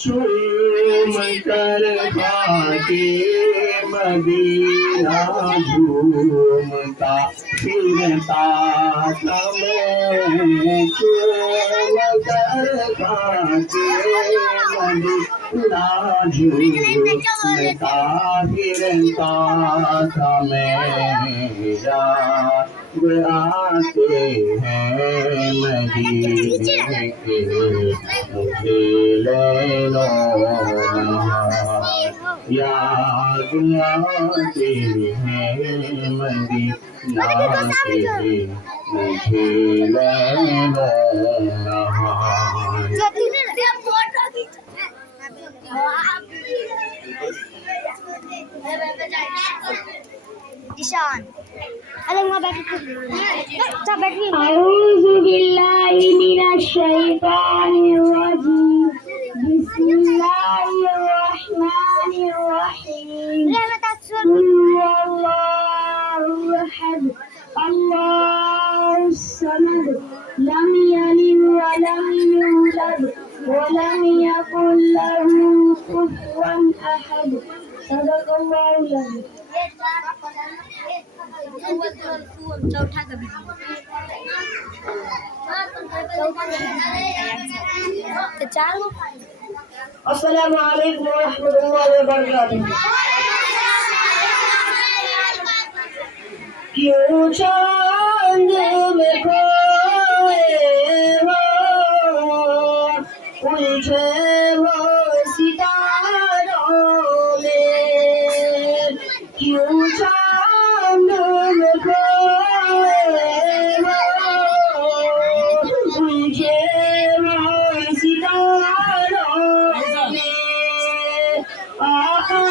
झूम कर खाके मदीना झूमता फिरता समय झूम कर खाके मदीना झूमता फिरता समय आते हैं मदीने के मुझे ले लो याद आते हैं मदीना के मुझे ले लो ईशान अरे वहाँ बैठ अऊज़ु बिल्लाहि मिनश शैतानिर रजीम बिस्मिल्लाहिर रहमानिर रहीम हुवल्लाहु अहद अल्लाहुस समद लम यलिद व लम यूलद व लम यकुल लहू कुफुवन अहद सदक़ल्लाहुल अज़ीम। अस्सलामु अलैकुम व रहमतुल्लाहि व बरकातुहू। क्यों चांद में खोए हो उलझे हो सितारों में, क्यों चांद में खोए हो उलझे हो सितारों में, आका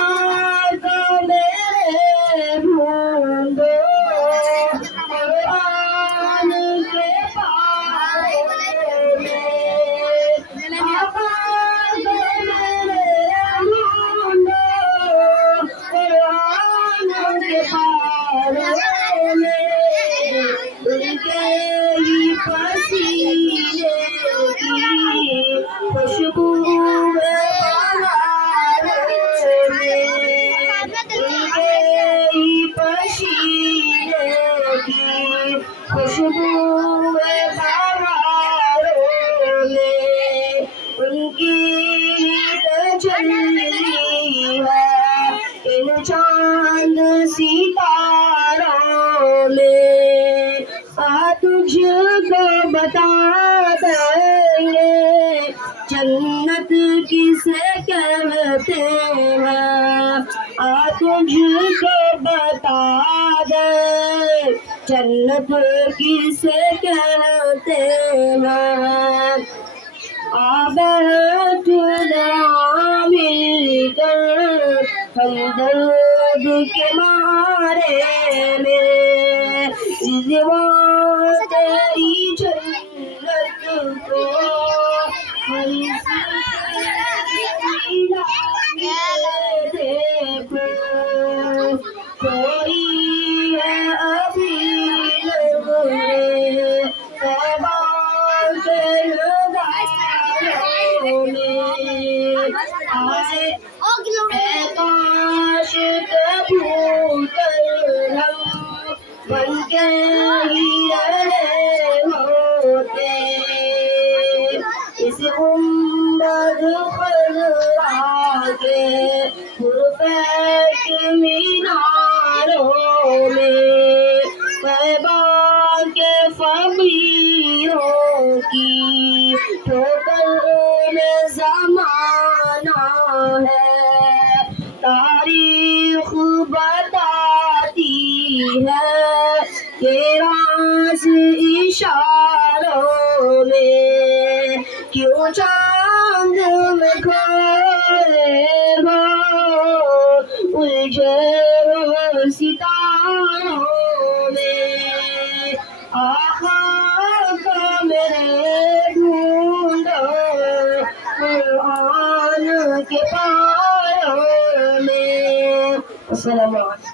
को मेरे ढूंढो कुरान के पारों में, आका को मेरे ढूंढो कुरान के पारों में, उनके ही पसीने की खुशबू बहारों में, उनके ही पसीने की खुशबू बहारों में, उनकी तजल्ली है इन चांद सितारों में। तुझको बता देंगे जन्नत किसे कहते हैं, तुझको बता दे जन्नत किसे कहते हैं। मिलकर हम दर्द के मारे में तेरी जन्नत को हरी देखो, कोई है अभी काश कबूतर हम बनके ही रहे होते इस गुंबद पर आके पुरफैक्ट मीनारों में, तैबा के फकीरों की ठोकर में ज़माना है, तारीख बताती है कि राज इशारों में, क्यों चांद में खोए हो उलझे हो सितारों में, आका को मेरे ढूंढो कुरान के पारों में। अस्सलामु अलैकुम।